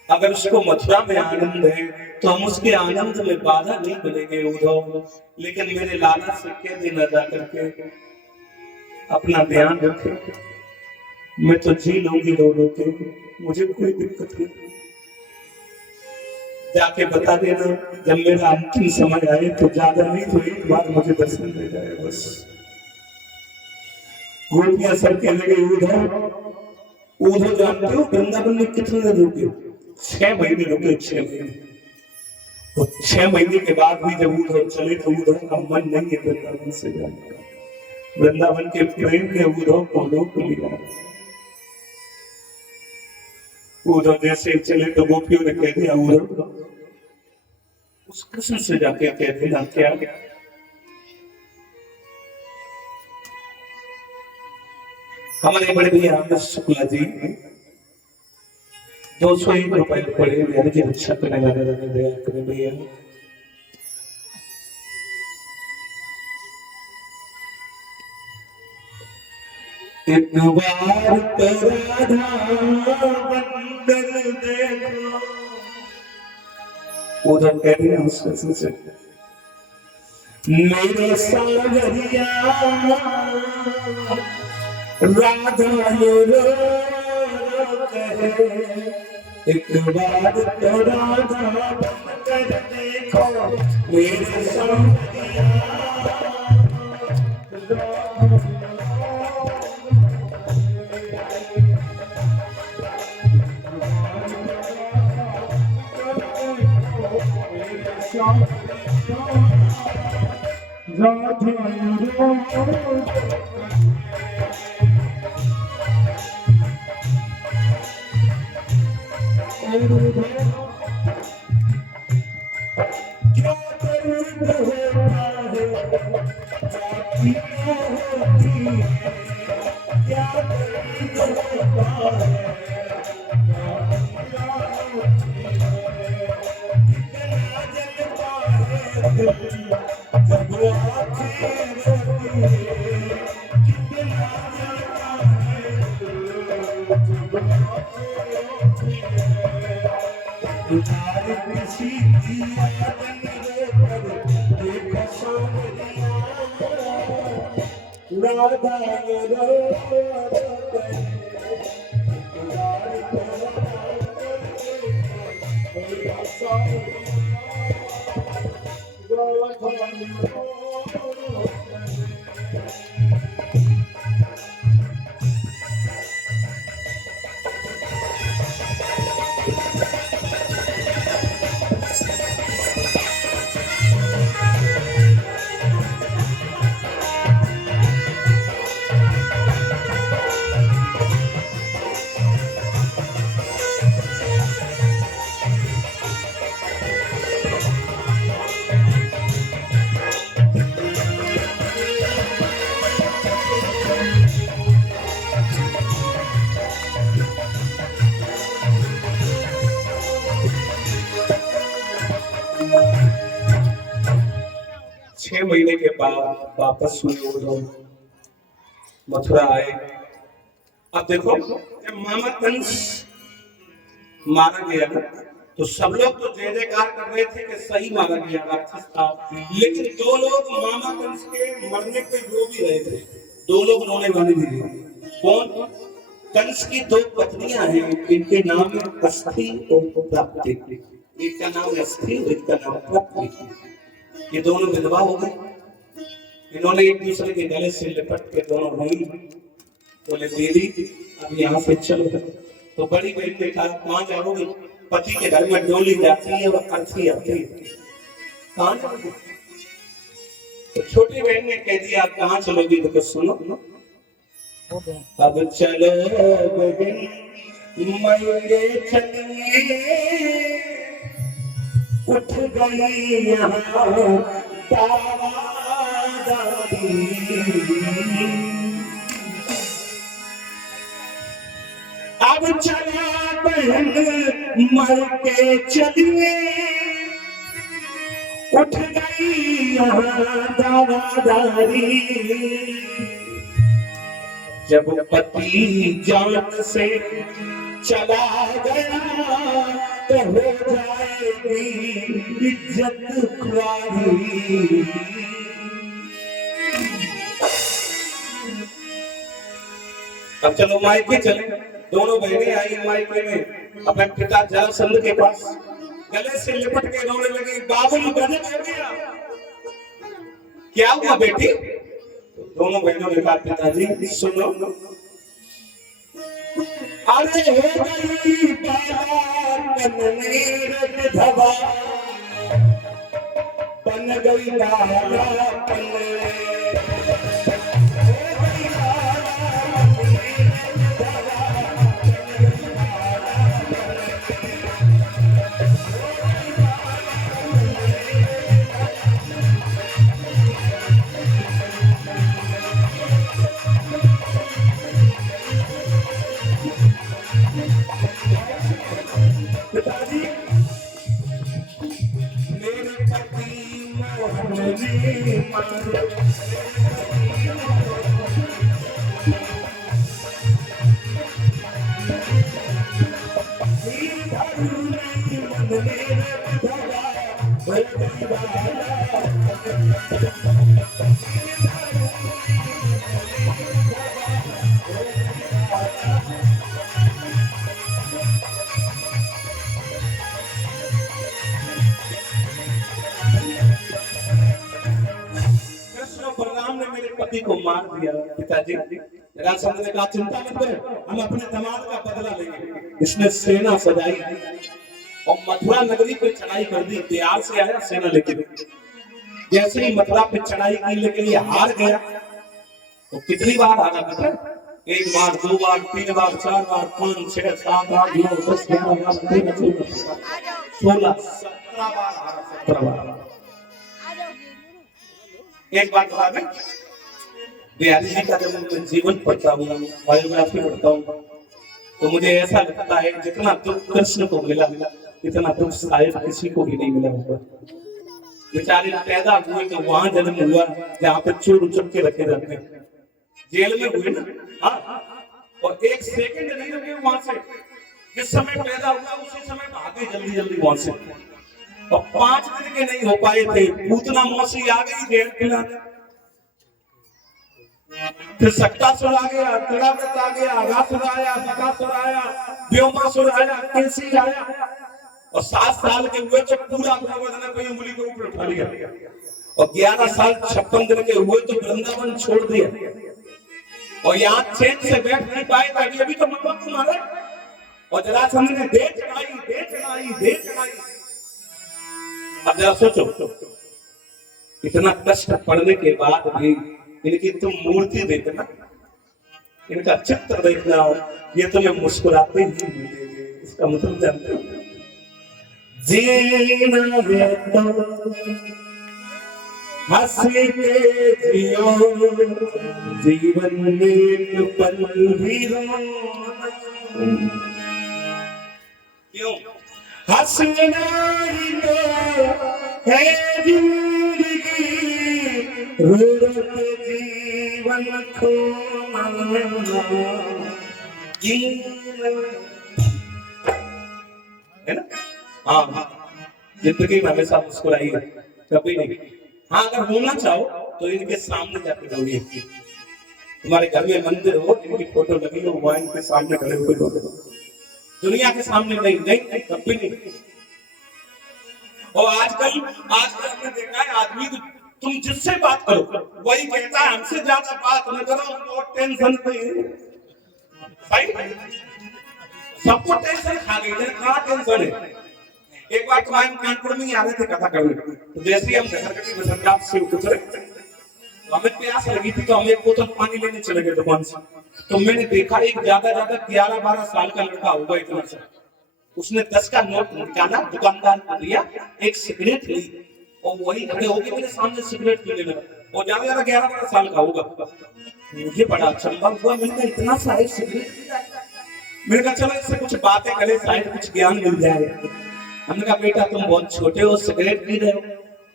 अगर उसको मथुरा में आनंद है तो हम उसके आनंद में बाधा नहीं बनेंगे उधर, लेकिन मेरे लाला से कह देना जाकर के अपना ध्यान रखे, मैं तो जी लूंगी रो रो के, मुझे कोई दिक्कत नहीं। जाके बता देना जब मेरा अंतिम समय आए तो ज्यादा नहीं तो एक बार मुझे दर्शन दे जाए बस। गोपियां सब कहने लगे उधर जानते हो वृंदावन में कितने रुके? 6 महीने रुके, 6 महीने। और 6 महीने के बाद भी जब उधर चले तो उधर का मन नहीं है वृंदावन से जाने का। वृंदावन के प्रेम ने उधर को रोक लिया। उधर जैसे चले तो गोपियों ने कह दिया उधर उस कृष्ण से जाके कह देना क्या हमारे बड़े भैया शुक्ला जी 201 रुपए पड़े मेरे की रक्षा करने वाले दया करें भैया। एक बार तेरा बंदर देखो, उधर कह रही है उसके से मेरे सावरिया राधा रो कहे, एक बार तो राधा बंदर देखो मेरे सावरिया। छह महीने के बाद वापस हुए वो लोग, मथुरा आए। अब देखो, जब मामा कंस मारा गया ना, तो सब लोग तो जय जयकार कर रहे थे कि सही मारा गया, राक्षस था। लेकिन दो लोग मामा कंस के मरने पे रो भी रहे थे, दो लोग रोने वाले भी थे। कौन? कंस की दो पत्नियां हैं, इनके नाम है अस्थि और प्राप्ति। एक का नाम अस्थि, एक का नाम प्राप्ति। ये दोनों विधवा हो गए। इन्होंने एक दूसरे के गले से लिपट के दोनों रोई, बोले दीदी अब यहाँ से चलो। तो बड़ी बहन ने कहा कहाँ जाओगे? पति के घर में डोली जाती है और अर्थी आती है, कहाँ जाओगे? तो छोटी बहन ने कह दिया आप कहाँ चलोगी? तो सुनो, अब चलो बहन मयूरे चलिए, उठ गई यहाँ तारादारी। अब चला बहन मर के चलिए, उठ गई यहाँ दावादारी। जब पति जान से चला गया तो हो जाएगी इज्जत ख्वारी। अब चलो मायके चले। दोनों बहनें आई मायके में अपने पिता जरासंध के पास, गले से लिपट के रोने लगी, बाबू गजब हो गया, क्या हुआ बेटी? दोनों बहनों ने कहा पिताजी सुनो, अरे हो गई विधवा, बन गई पति को मार दिया। पिताजी जरासंध ने कहा चिंता मत करो, हम अपने दामाद का बदला लेंगे। इसने सेना सजाई और मथुरा नगरी पे चढ़ाई कर दी। बिहार से आया सेना लेके, जैसे ही मथुरा पे चढ़ाई की लेकिन ये हार गया। तो कितनी बार हारा बेटा? एक बार, दो बार, तीन बार, चार बार, 5, 6, 7, 8, 9, 10, 11, 12, 13, 16, 17 बार हारा। 17 बार। एक बात बता दें, बिहारी जी का जब मैं जीवन पढ़ता हूँ, बायोग्राफी पढ़ता हूँ, तो मुझे ऐसा लगता है जितना दुख कृष्ण को मिला इतना दुख शायद किसी को भी नहीं मिला होगा। बेचारे पैदा हुए तो वहां जन्म हुआ जहाँ पे चोर उचक के रखे जाते हैं, जेल में हुए ना। हाँ, और एक सेकंड नहीं रुके वहां से, जिस समय पैदा हुआ उसी समय भागे जल्दी जल्दी वहां से। और 5 दिन के नहीं हो पाए थे, पूतना मौसी आ गई जेल पिलाने। फिर सक्टासुर आ गया, तिरावत आ गया, अगासुर आया, बकासुर आया, व्योमासुर आया, केसी आया। और 7 साल के हुए तो पूरा गोवर्धन ने कोई उंगली के ऊपर उठा लिया। और 11 साल 56 दिन के हुए तो वृंदावन छोड़ दिया। और यहाँ चैन से बैठ नहीं पाए ताकि अभी तो मम्मा को मारे। और जरासंध ने दे चढ़ाई, दे चढ़ाई, दे चढ़ाई। अब जरा सोचो, इतना कष्ट पड़ने के बाद भी इनकी तुम मूर्ति देखना, इनका चित्र देखना, ये तुम्हें मुस्कुराते ही मिलेंगे। इसका मतलब जानते हो, जीना है तो हंस के जियो, जीवन में एक पल भी रोना। क्यों? हंसना ही तो है जिंदगी, रोते जीवन खोना। है ना? हाँ, जिंदगी में हमेशा मुस्कुराइए, कभी नहीं। हाँ, अगर होना चाहो तो इनके सामने जाके रोइए। तुम्हारे घर में मंदिर हो, इनकी फोटो लगी हो, वहां इनके सामने खड़े हुए रो, दुनिया के सामने नहीं, नहीं, कभी नहीं। और आजकल हमने देखा है, आदमी तुम जिससे बात करो वही कहता है हमसे ज्यादा बात न करो, बहुत टेंशन पे। सही, सबको टेंशन खा गई है। कहाँ टेंशन है? एक बार तो हम कानपुर में ही आ रहे थे कथा करने, तो जैसे ही हम घरकटी बसंतराम से उतरे तो हमें प्यास लगी थी, तो हम एक बोतल पानी लेने चले गए दुकान से। तो मैंने देखा एक ज्यादा 11-12 साल का लड़का होगा इतना सा, उसने 10 का नोट निकाला, दुकानदार को दिया, एक सिगरेट ली और वही खड़े होके मेरे सामने सिगरेट पीने लगा। और ज्यादा 11-12 साल का होगा। मुझे बड़ा अचंभा हुआ, मैंने कहा इतना सा सिगरेट। मैंने कहा चलो इससे कुछ बातें करें, शायद कुछ ज्ञान मिल जाए। हमने कहा बेटा तुम बहुत छोटे हो, सिगरेट पी रहे हो।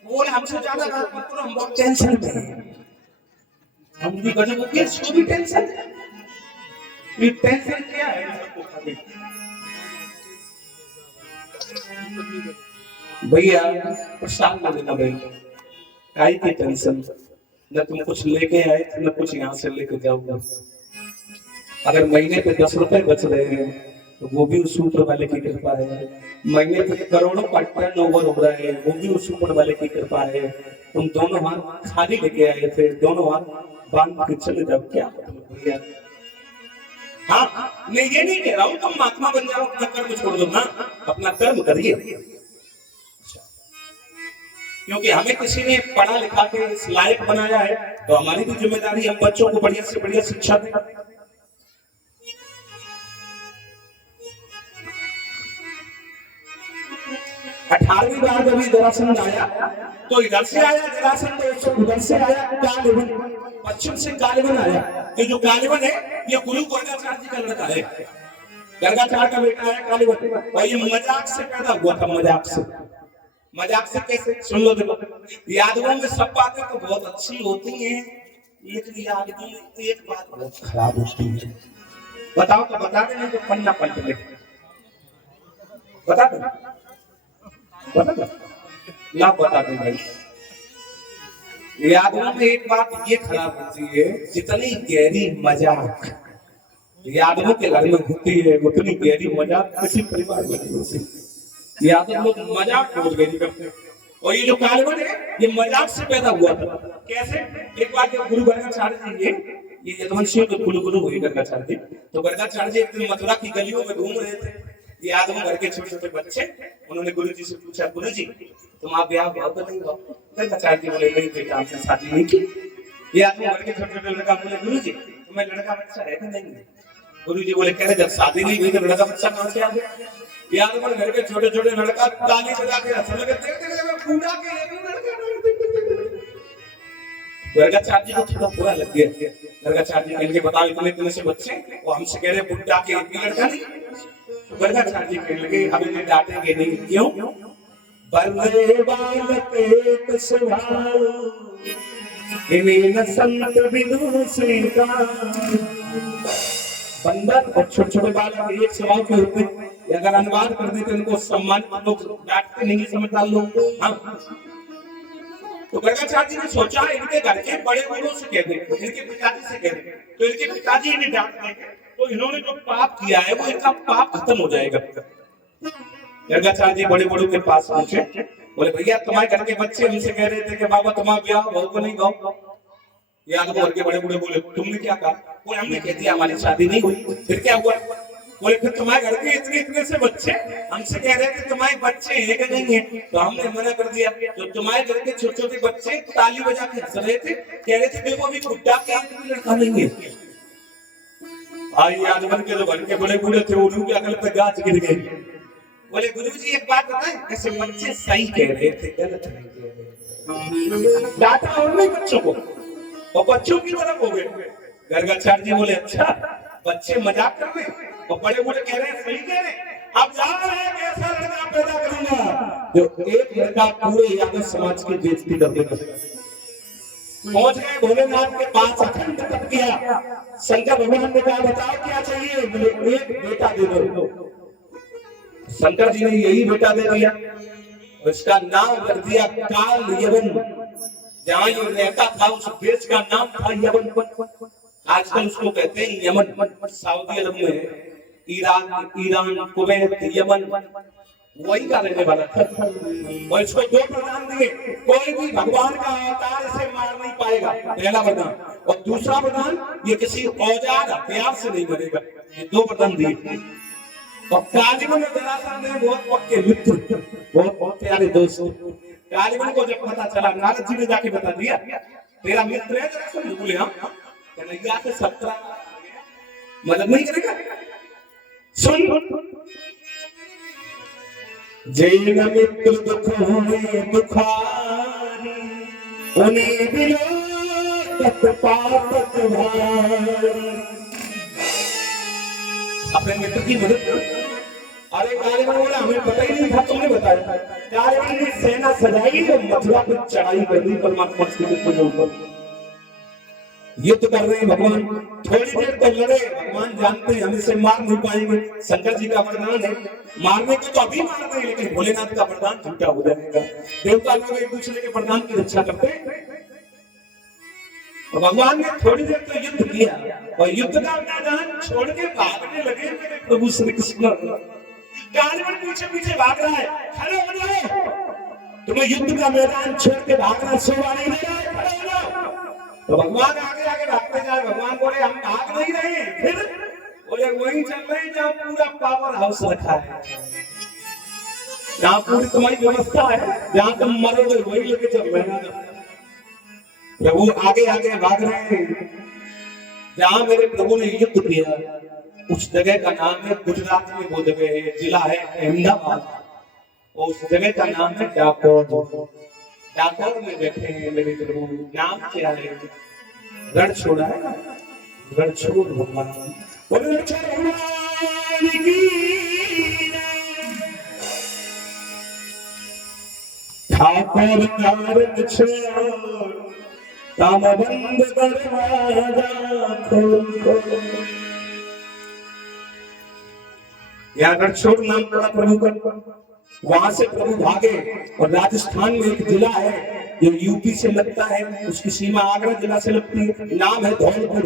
बोले हमसे ज्यादा बात मत करो, हम बहुत टेंशन में हैं। हम भी गजब हो गया, इसको भी टेंशन। ये टेंशन क्या है सबको खाली? भैया प्रसाद ले लेना भैया, काहे की टेंशन? न तुम कुछ लेके आए थे, न कुछ यहाँ से लेके जाओगे। अगर महीने पे 10 रुपए बच रहे हैं तो वो भी उस ऊपर वाले की कृपा है। महीने पे करोड़ों का टर्नओवर हो रहा है, वो भी उस ऊपर वाले की कृपा है। तुम दोनों हाथ खाली लेके आए थे, दोनों हाथ बांध के चले जाओ, क्या भैया? हाँ, मैं ये नहीं कह रहा हूँ तुम महात्मा बन जाओ, अपना कर्म छोड़ दो ना, अपना कर्म करिए। क्योंकि हमें किसी ने पढ़ा लिखा के इस लायक बनाया है, तो हमारी भी जिम्मेदारी हम बच्चों को बढ़िया से बढ़िया शिक्षा दें। 18वीं बार जब जरासंध आया तो इधर से आया जरासंध, तो उधर से आया कालिवन, पश्चिम से कालिवन आया। ये जो कालिवन है ये गुरु गर्गाचार्य जी का लड़का है, गर्गाचार्य का बेटा है कालिवन। और ये मजाक से पैदा हुआ था, मजाक से कैसे? सुन लो देखो, यादवों में सब बातें तो बहुत अच्छी होती हैं, लेकिन यादवों में एक बात बहुत खराब होती है। बताओ तो बता दे, नहीं तो पन्ना पलट ले। बता दे, ना बता दे भाई। यादवों में एक बात ये खराब होती है, जितनी गहरी मजाक यादवों के घर में होती है, उतनी गहरी मजाक किसी परिवार में नहीं होती। यादव लोग मजाक बहुत गहरी करते हैं। और ये जो कालिवन है ये मजाक से पैदा हुआ था। कैसे? एक बार जब गुरु गर्गाचार्य जी ये यदुवंशियों के गुरु हुए गर्गाचार्य जी, तो गर्गाचार्य जी एक दिन मथुरा की गलियों में घूम रहे थे। यादव घर के छोटे छोटे बच्चे, उन्होंने गुरु जी से पूछा, गुरु जी तुम आप ब्याह हुआ तो नहीं हुआ? गर्गाचार्य जी बोले नहीं बेटा, आपने शादी नहीं की। यादव घर के छोटे छोटे लड़का बोले, गुरु जी तुम्हें लड़का बच्चा है कि नहीं? गुरु जी बोले कह रहे जब शादी नहीं हुई तो लड़का बच्चा कहां से आ गया? यादव घर के छोटे छोटे लड़का ताली बजा के हंसने लगे, गर्गाचार्य जी को थोड़ा बुरा लग गया। गर्गाचार्य जी कहने बताओ इतने इतने से बच्चे और हमसे कह रहे बुड्ढा के एक भी लड़का नहीं। तो गर्गाचार्य जी कहने लगे अब इन्हें डांटेंगे नहीं, क्यों? बल्ले बालक एक स्वभाव इन्हें संत विदु स्वीकार। बंदर और छोटे छोटे बालक एक सवाल के होते हैं, अगर अनुवाद कर देते उनको सम्मान लोग डांटते नहीं समझता लोग। हाँ, तो गर्गाचार्य जी ने सोचा इनके घर के बड़े बड़ों से कह दे, इनके पिताजी से कह दे, तो इनके पिताजी इन्हें डांट देंगे, तो इन्होंने जो पाप किया है वो इनका पाप खत्म हो जाएगा। गर्गाचार्य जी बड़े बड़ों के पास पहुंचे, बोले भैया तुम्हारे घर के बच्चे हमसे कह रहे थे कि बाबा तुम्हारा ब्याह बहू को नहीं गाओ। याद घर के बड़े बड़े बोले तुमने क्या कहा? बोले हमने कह दिया हमारी शादी नहीं हुई। फिर क्या हुआ? बोले फिर तुम्हारे घर के इतने इतने से बच्चे हमसे कह रहे थे तुम्हारे बच्चे हैं कि नहीं है, तो हमने मना कर दिया। तो तुम्हारे घर के छोटे छोटे बच्चे ताली बजा के हंस रहे थे, कह रहे थे देखो अभी बुड्ढा के लड़का नहीं है। आई यादवन के जो घर के बड़े बूढ़े थे उन्होंने क्या अकल पे गाज गिर गई। बोले गुरुजी एक बात बताएं, ऐसे बच्चे सही कह रहे थे गलत नहीं कह रहे। डांटा उन्होंने बच्चों को और बच्चों की तरफ हो गए। गर्गाचार्य जी बोले अच्छा बच्चे मजाक कर रहे हैं और बड़े बूढ़े कह रहे हैं सही कह रहे हैं। अब जा रहे हैं ऐसा लड़का पैदा करूंगा जो एक लड़का पूरे यादव समाज की बेइज्जती कर देगा। पहुंच गए भोलेनाथ के पास, अखंड तप किया। शंकर भगवान ने कहा बताओ क्या चाहिए? बोले एक बेटा दे दो। शंकर जी ने यही बेटा दे दिया, उसका नाम रख दिया काल यवन। जहां ये रहता था उस देश का नाम था यमन। आजकल उसको कहते हैं यमन। सऊदी अरब में, ईरान, कुवैत, यमन वही का रहने वाला था। और इसको 2 वरदान दिए, कोई भी भगवान का अवतार इसे मार नहीं पाएगा, पहला वरदान। और दूसरा वरदान ये किसी औजार हथियार से नहीं मरेगा। ये 2 वरदान दिए। और कालीवन में जरासंध ने बहुत पक्के मित्र, बहुत प्यारे दोस्त। कालीवन को जब पता चला, नारद जी ने जाके बता दिया तेरा मित्र है जरासंध। बोले हाँ, कन्हैया से 17 मदद नहीं करेगा। सुन, जैन मित्र दुख होए दुखारी, उन्हें बिलो पाप भारी। अपने मित्र की मदद करो। अरे कालीवन बोला हमें पता ही नहीं था, तुमने बताया। कालीवन ने सेना सजाई और मथुरा पर चढ़ाई कर दी परमात्मा के ऊपर। युद्ध कर रहे हैं भगवान, थोड़ी देर तो लड़े। भगवान जानते हैं हम इसे मार नहीं पाएंगे। शंकर जी का वरदान है मारने को तो अभी मार दें, लेकिन भोलेनाथ का वरदान झूठा हो जाएगा। देवता लोग एक दूसरे के वरदान की रक्षा करते हैं। भगवान ने थोड़ी देर तो युद्ध किया और युद्ध का मैदान छोड़ के भागने लगे मेरे प्रभु श्री कृष्ण। कालीवन पीछे पीछे भाग रहा है, खड़े हो जाओ, तुम्हें युद्ध का मैदान छोड़ के भागना शोभा नहीं दे रहा है, खड़े हो जाओ। तो भगवान आगे आगे भागते जाए। भगवान बोले हम भाग नहीं रहे। फिर बोले वही चल रहे जहाँ पूरा पावर हाउस रखा है, जहाँ पूरी तुम्हारी व्यवस्था है, जहाँ तुम मरोगे वही लेके चल रहे हैं। प्रभु आगे आगे भाग रहे हैं। जहाँ मेरे प्रभु ने युद्ध किया उस जगह का नाम है, गुजरात में वो जगह है, जिला है अहमदाबाद। और उस जगह का नाम है डाकोर। डाकोर में बैठे हैं मेरे प्रभु। नाम क्या है? रणछोड़ा है ना, रणछोड़ भगवान। ठाकुर नारद छोड़ ताम बंद दरवाजा खोल। यहाँ रणछोड़ नाम पड़ा प्रभु का। वहां से प्रभु भागे और राजस्थान में एक जिला है जो यूपी से लगता है, उसकी सीमा आगरा जिला से लगती है। नाम है धौलपुर।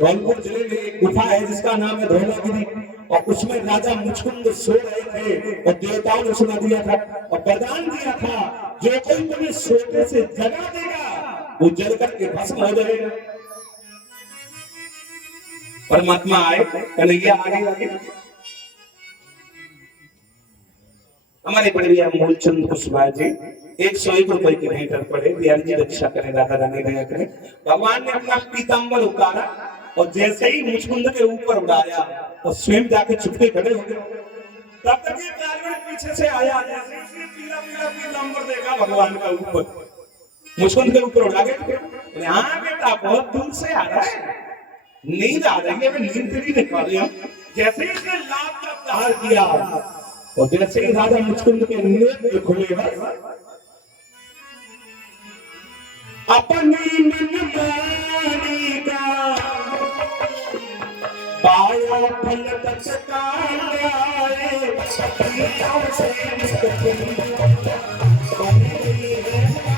धौलपुर जिले में एक गुफा है जिसका नाम है धौलागिरी। और उसमें राजा मुचकुंद सो रहे थे और देवताओं ने सुना दिया था और वरदान दिया था जो कोई तुम्हें सोते से जगा देगा वो जल करके भस्म हो जाएगा। परमात्मा आए, कन्हैया आगे आगे। हमारे बड़े भैया मूलचंद कुशवाहा जी 101 रुपए के भेंट पड़े। बिहार जी रक्षा करे, राधा रानी दया करे। भगवान ने अपना पीताम्बर उतारा और जैसे ही मुचकुंद के ऊपर उड़ाया और स्वयं जाके छुपके खड़े हो गए। तब तक ये कालीवन पीछे से आया, जैसे उसने पीला पीला पीताम्बर देखा भगवान का ऊपर, मुचकुंद के ऊपर उड़ा गए। हाँ बेटा बहुत दूर से आ रहा है, नींद आ रही है, मैं नींद तेरी निकाल रही हूँ। जैसे ही उसने लाभ का प्रहार किया और जैसे ही राजा मुचकुंद के नेत्र खुले अपनी मनमानी का पाया फल पछताए, अखियों से निकली बन गई है